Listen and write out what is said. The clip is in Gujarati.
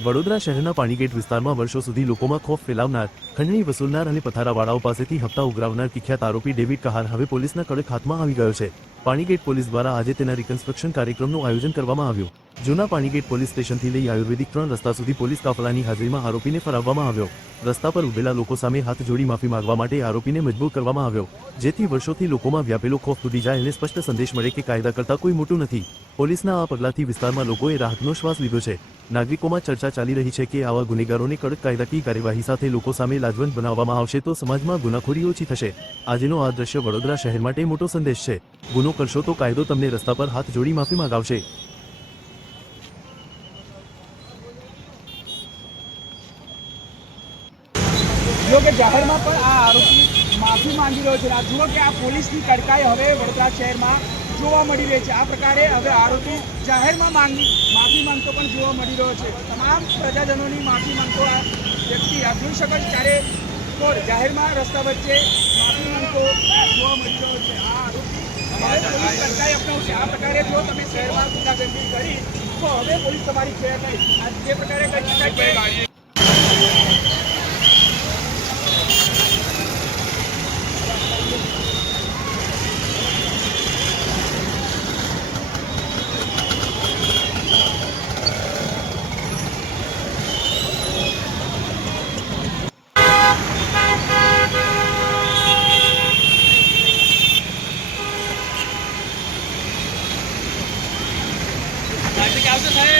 વડોદરા શહેરના પાણીગેટ વિસ્તારમાં વર્ષો સુધી લોકોમાં ખોફ ફેલાવનાર, ખંડણી વસૂલનાર અને પથારાવાળાઓ પાસેથી હપ્તા ઉઘરાવનાર કિખ્યાત આરોપી ડેવિડ કહાર હવે પોલીસના કડક હાથમાં આવી ગયો છે. પાણીગેટ પોલીસ દ્વારા આજે તેના રિકન્સ્ટ્રક્શન કાર્યક્રમનું આયોજન કરવામાં આવ્યું. જૂના પાણીગેટ પોલીસ સ્ટેશનથી લઈ આયુર્વેદિક ત્રણ રસ્તા સુધી પોલીસ કાફલાની હાજરીમાં આરોપીને ફરાવવામાં આવ્યો. રસ્તા પર ઉભેલા લોકો સામે હાથ જોડી માફી માંગવા માટે આરોપીને મજબૂર કરવામાં આવ્યો. જેથી વર્ષોથી લોકોમાં વ્યાપેલો ખોફ તૂટી જાય અને સ્પષ્ટ સંદેશ મળે કે કાયદા કરતા કોઈ મોટું નથી. પોલીસના આ પગલાથી વિસ્તારમાં લોકોએ રાહતનો શ્વાસ લીધો છે. નાગરિકોમાં ચર્ચા ચાલી રહી છે કે આવા ગુનેગારોને કડક કાયદાકીય કાર્યવાહી સાથે લોકો સામે લાજવંત બનાવવામાં આવશે તો સમાજમાં ગુનાખોરી ઓછી થશે. આજનો આ દ્રશ્ય વડોદરા શહેર માટે મોટો સંદેશ છે. ગુનો કરશો તો કાયદો તમને રસ્તા પર હાથ જોડી માફી માંગાવશે. જાહેરમાં પણ આ આરોપી માફી માંગી રહ્યો છે. આ જુઓ કે આ પોલીસની કડકાઈ હવે વડોદરા શહેરમાં જોવા મળી રહી છે. આ પ્રકારે હવે આરોપી જાહેરમાં માંગી, માફી માંગતો પણ જોવા મળી રહ્યો છે. તમામ પ્રજાજનોની માફી માંગતો આ વ્યક્તિ. આપ જોઈ શકો છો ત્યારે જાહેરમાં રસ્તા વચ્ચે માફી માંગતો જોવા મળી રહ્યો છે આ આરોપી હવે પોલીસ આ પ્રકારે જો તમે શહેરમાં ગુંડાગર્દી કરી, તો હવે પોલીસ તમારી ખેર નહીં. આ જે પ્રકારે કહી શકાય Obrigado, né?